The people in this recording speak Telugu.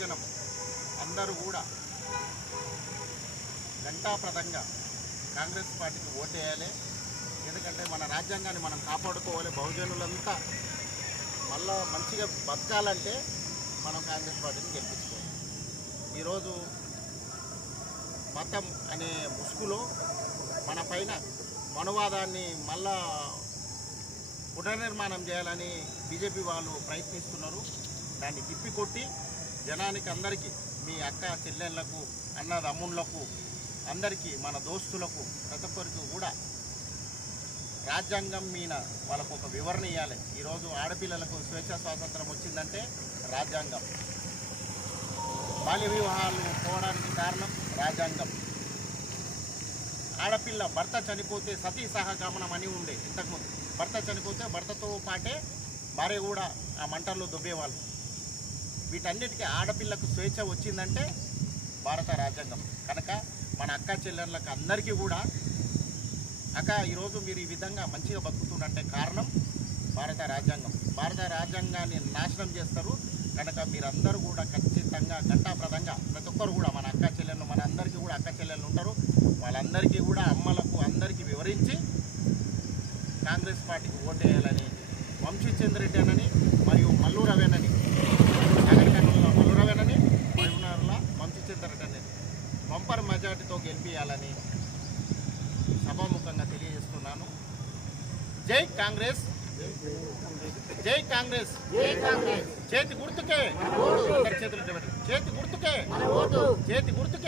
జనం అందరూ కూడా ఘంటాప్రదంగా కాంగ్రెస్ పార్టీకి ఓటేయాలి. ఎందుకంటే మన రాజ్యాంగాన్ని మనం కాపాడుకోవాలి. బహుజనులంతా మళ్ళా మంచిగా బతకాలంటే మనం కాంగ్రెస్ పార్టీని గెలిపించుకోవాలి. ఈరోజు మతం అనే ముసుగులో మన పైన మనువాదాన్ని మళ్ళా పునర్నిర్మాణం చేయాలని బీజేపీ వాళ్ళు ప్రయత్నిస్తున్నారు. దాన్ని తిప్పికొట్టి జనానికి అందరికీ మీ అక్క చెల్లెళ్ళకు అన్నదమ్ముళ్ళకు అందరికీ మన దోస్తులకు ప్రతి ఒక్కరికి కూడా రాజ్యాంగం మీద వాళ్ళకు ఒక వివరణ ఇవ్వాలి ఈరోజు ఆడపిల్లలకు స్వేచ్ఛ స్వాతంత్రం వచ్చిందంటే రాజ్యాంగం. బాల్య వివాహాలు పోవడానికి కారణం రాజ్యాంగం. ఆడపిల్ల భర్త చనిపోతే సతీ సహగమనం అని ఉండే ఇంతకుముందు. భర్త చనిపోతే భర్తతో పాటే భార్య కూడా ఆ మంటల్లో దుబ్బేవాళ్ళు. వీటన్నిటికీ ఆడపిల్లకు స్వేచ్ఛ వచ్చిందంటే భారత రాజ్యాంగం. కనుక మన అక్క చెల్లెళ్ళకు అందరికీ కూడా అక్క ఈరోజు మీరు ఈ విధంగా మంచిగా బతుకుతున్నంటే కారణం భారత రాజ్యాంగం. భారత రాజ్యాంగాన్ని నాశనం చేస్తారు. కనుక మీరందరూ కూడా ఖచ్చితంగా ఘంటాప్రదంగా ప్రతి ఒక్కరు కూడా మన అక్క చెల్లెళ్ళు మన అందరికీ కూడా అక్క చెల్లెళ్ళు ఉంటారు. వాళ్ళందరికీ కూడా అమ్మలకు అందరికీ వివరించి కాంగ్రెస్ పార్టీకి ఓటేయాలని వంశీచంద్రెడ్డి అనని మరియు మల్లూరవేనని గెలిపించాలని సభాముఖంగా తెలియజేస్తున్నాను. జై కాంగ్రెస్. జై కాంగ్రెస్. జై కాంగ్రెస్. చేతి గుర్తుకే. చేతులు. చేతి గుర్తుకే. చేతి గుర్తుకే.